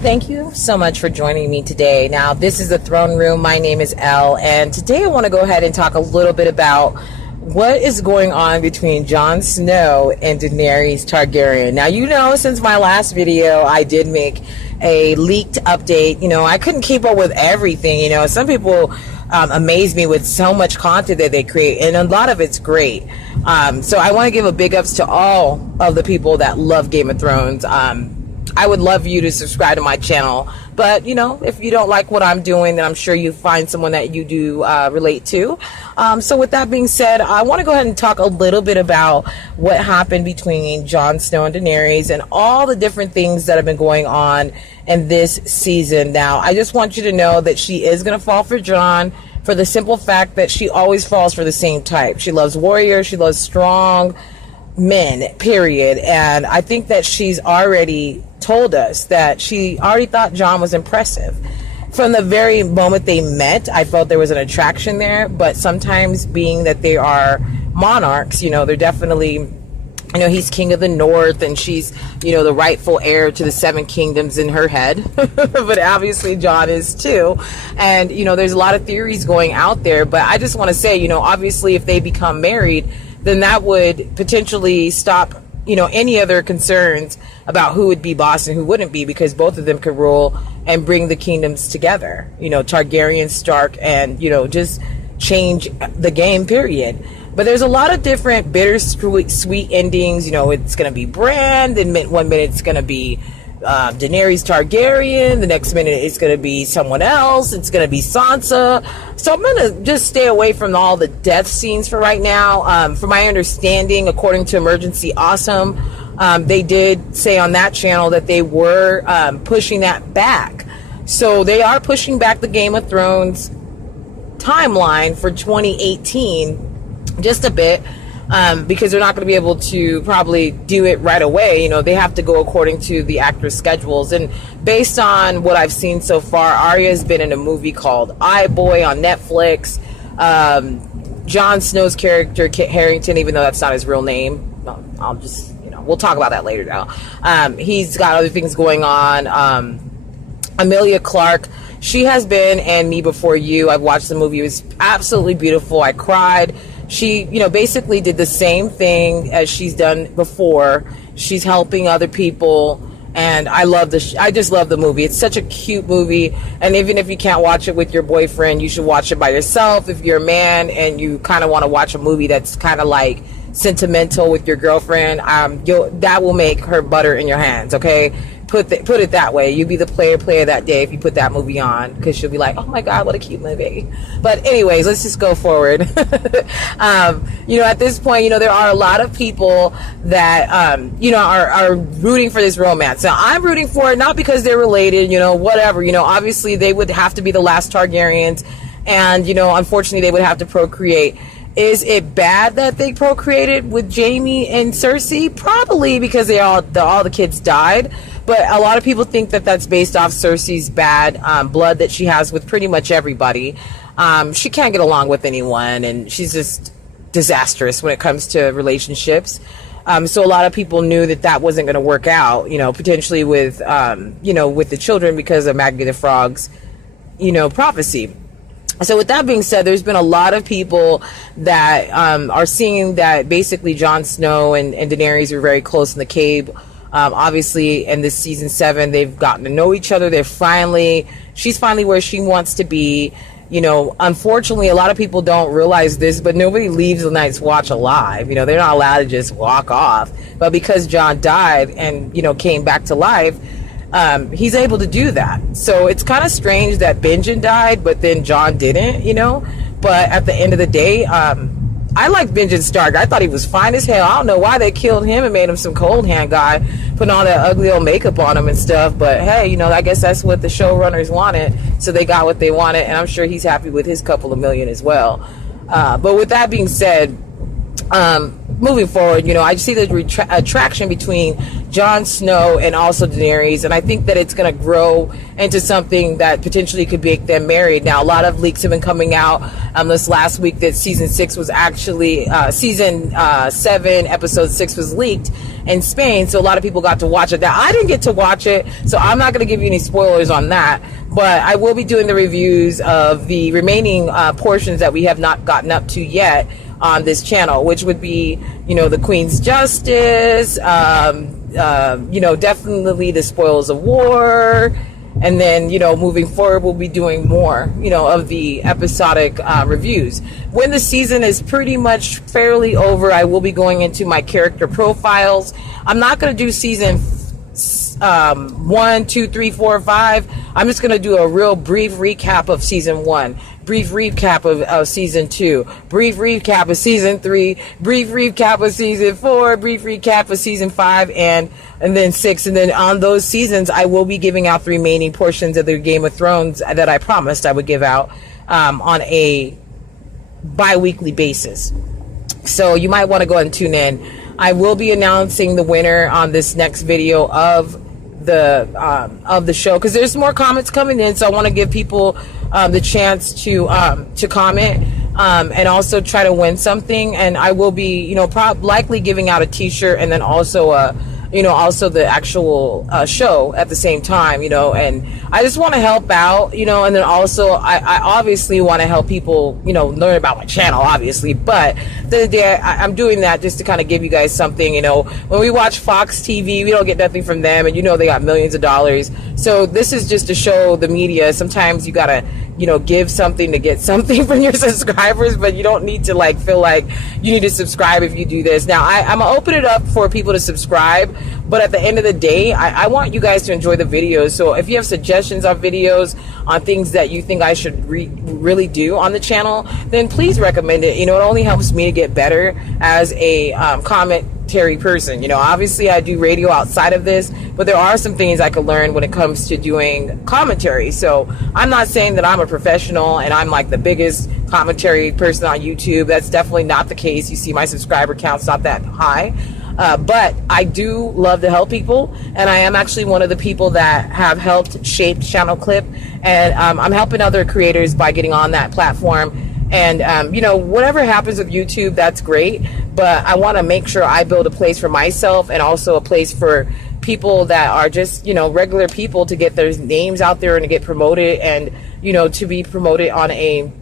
Thank you so much for joining me today. Now, this is the Throne Room. My name is Elle, and today I want to go ahead and talk a little bit about what is going on between Jon Snow and Daenerys Targaryen. Now, you know, since my last video, I did make a leaked update. You know, I couldn't keep up with everything. You know, some people amaze me with so much content that they create, and a lot of it's great. So I want to give a big ups to all of the people that love Game of Thrones. I would love you to subscribe to my channel, but you know, if you don't like what I'm doing, then I'm sure you find someone that you do relate to. So with that being said, I want to go ahead and talk a little bit about what happened between Jon Snow and Daenerys and all the different things that have been going on in this season. Now, I just want you to know that she is going to fall for Jon for the simple fact that she always falls for the same type. She loves warriors, she loves strong men, period. And I think that she's already told us that she already thought Jon was impressive. From the very moment they met, I felt there was an attraction there, but sometimes being that they are monarchs, you know, they're definitely, you know, he's king of the north and she's, you know, the rightful heir to the 7 kingdoms in her head. But obviously Jon is too. And, you know, there's a lot of theories going out there, but I just want to say, you know, obviously if they become married, then that would potentially stop, you know, any other concerns about who would be boss and who wouldn't be, because both of them could rule and bring the kingdoms together, you know, Targaryen, Stark, and, you know, just change the game, period. But there's a lot of different bittersweet endings. You know, it's going to be Bran, then 1 minute it's going to be Daenerys Targaryen, the next minute it's going to be someone else, it's going to be Sansa. So I'm going to just stay away from all the death scenes for right now. From my understanding, according to Emergency Awesome, they did say on that channel that they were pushing that back. So they are pushing back the Game of Thrones timeline for 2018 just a bit. Because they're not going to be able to probably do it right away. You know, they have to go according to the actors' schedules. And based on what I've seen so far, Arya's been in a movie called I Boy on Netflix. Jon Snow's character, Kit Harrington, even though that's not his real name, I'll just, you know, we'll talk about that later now. He's got other things going on. Emilia Clark, she has been in Me Before You. I've watched the movie. It was absolutely beautiful. I cried. She, you know, basically did the same thing as she's done before. She's helping other people, and I just love the movie. It's such a cute movie, and even if you can't watch it with your boyfriend, you should watch it by yourself. If you're a man and you kind of want to watch a movie that's kind of like sentimental with your girlfriend, that will make her butter in your hands, okay? Put it that way. You be the player that day if you put that movie on, because she'll be like, oh my God, what a cute movie. But anyways, let's just go forward. You know, at this point, you know, there are a lot of people that, you know, are rooting for this romance. Now, I'm rooting for it, not because they're related, you know, whatever. You know, obviously they would have to be the last Targaryens, and, you know, unfortunately they would have to procreate. Is it bad that they procreated with Jaime and Cersei? Probably, because all the kids died. But a lot of people think that that's based off Cersei's bad blood that she has with pretty much everybody. She can't get along with anyone, and she's just disastrous when it comes to relationships. So a lot of people knew that wasn't going to work out, you know, potentially with, you know, with the children because of Maggie the Frog's, you know, prophecy. So with that being said, there's been a lot of people that are seeing that basically Jon Snow and Daenerys are very close in the cave. Obviously, in this season 7, they've gotten to know each other. She's finally where she wants to be. You know, unfortunately, a lot of people don't realize this, but nobody leaves the Night's Watch alive. You know, they're not allowed to just walk off. But because Jon died and, you know, came back to life, he's able to do that. So it's kind of strange that Benjen died, but then Jon didn't, you know. But at the end of the day, I liked Benjen Stark. I thought he was fine as hell. I don't know why they killed him and made him some cold hand guy, putting all that ugly old makeup on him and stuff. But hey, you know, I guess that's what the showrunners wanted, so they got what they wanted, and I'm sure he's happy with his couple of million as well. But with that being said, moving forward, I see the attraction between Jon Snow and also Daenerys, and I think that it's going to grow into something that potentially could make them married. Now, a lot of leaks have been coming out this last week that season 6 was actually season 7 episode 6 was leaked in Spain, so a lot of people got to watch it. Now, I didn't get to watch it, so I'm not going to give you any spoilers on that, but I will be doing the reviews of the remaining portions that we have not gotten up to yet on this channel, which would be, the Queen's Justice, definitely the spoils of war, and then, moving forward, we'll be doing more, of the episodic reviews. When the season is pretty much fairly over, I will be going into my character profiles. I'm not going to do season 1, 2, 3, 4, 5. I'm just going to do a real brief recap of season 1, brief recap of season 2, brief recap of season 3, brief recap of season 4, brief recap of season 5, and then 6. And then on those seasons, I will be giving out the remaining portions of the Game of Thrones that I promised I would give out on a bi-weekly basis. So you might want to go ahead and tune in. I will be announcing the winner on this next video of the show, because there's more comments coming in, so I want to give people the chance to comment and also try to win something. And I will be likely giving out a t-shirt, and then also also the actual show at the same time, and I just want to help out, and then also I obviously want to help people, learn about my channel, obviously, but the day I'm doing that just to kind of give you guys something. When we watch Fox TV, we don't get nothing from them, and they got millions of dollars. So this is just to show the media, sometimes you gotta give something to get something from your subscribers, but you don't need to feel like you need to subscribe if you do this. Now, I'm gonna open it up for people to subscribe, but at the end of the day, I want you guys to enjoy the videos. So if you have suggestions on videos, on things that you think I should really do on the channel, then please recommend it. It only helps me to get better as a commentary person. Obviously I do radio outside of this, but there are some things I could learn when it comes to doing commentary. So I'm not saying that I'm a professional and I'm like the biggest commentary person on YouTube. That's definitely not the case. You see my subscriber count's not that high. But I do love to help people, and I am actually one of the people that have helped shape Channel Clip, and I'm helping other creators by getting on that platform. And whatever happens with YouTube, that's great, but I want to make sure I build a place for myself, and also a place for people that are just regular people to get their names out there and to get promoted, and to be promoted on a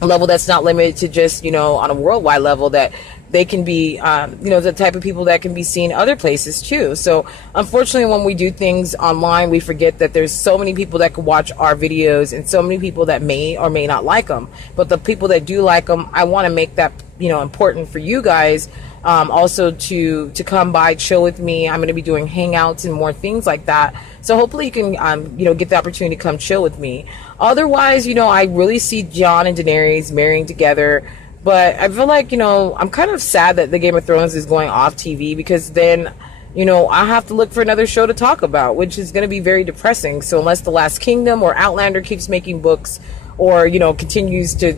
level that's not limited to just on a worldwide level, that they can be the type of people that can be seen other places too. So unfortunately, when we do things online, we forget that there's so many people that can watch our videos, and so many people that may or may not like them. But the people that do like them, I want to make that important for you guys, also to come by, chill with me. I'm going to be doing hangouts and more things like that, so hopefully you can get the opportunity to come chill with me. Otherwise, I really see Jon and Daenerys marrying together, but I feel like I'm kind of sad that the Game of Thrones is going off TV, because then I have to look for another show to talk about, which is going to be very depressing. So unless The Last Kingdom or Outlander keeps making books, or continues to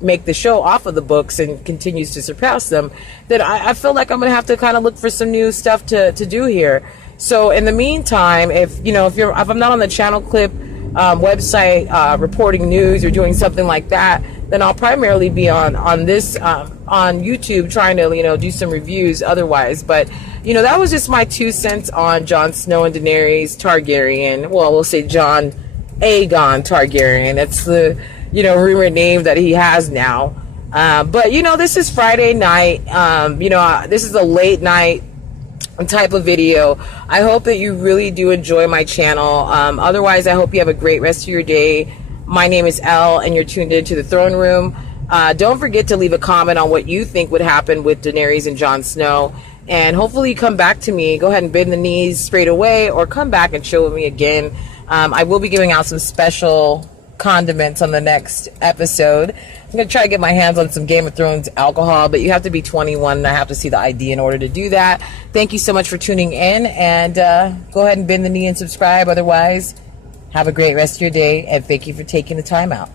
make the show off of the books and continues to surpass them, then I feel like I'm gonna have to kind of look for some new stuff to do here. So in the meantime, if I'm not on the Channel Clip website reporting news or doing something like that, then I'll primarily be on this on YouTube trying to do some reviews otherwise. But that was just my 2 cents on Jon Snow and Daenerys Targaryen. Well, we'll say Jon Aegon Targaryen. That's the rumored name that he has now. But this is Friday night. This is a late night type of video. I hope that you really do enjoy my channel. Otherwise, I hope you have a great rest of your day. My name is Elle, and you're tuned into the Throne Room. Don't forget to leave a comment on what you think would happen with Daenerys and Jon Snow, and hopefully you come back to me. Go ahead and bend the knees straight away, or come back and chill with me again. I will be giving out some special condiments on the next episode. I'm going to try to get my hands on some Game of Thrones alcohol, but you have to be 21 and I have to see the ID in order to do that. Thank you so much for tuning in, and go ahead and bend the knee and subscribe. Otherwise, have a great rest of your day, and thank you for taking the time out.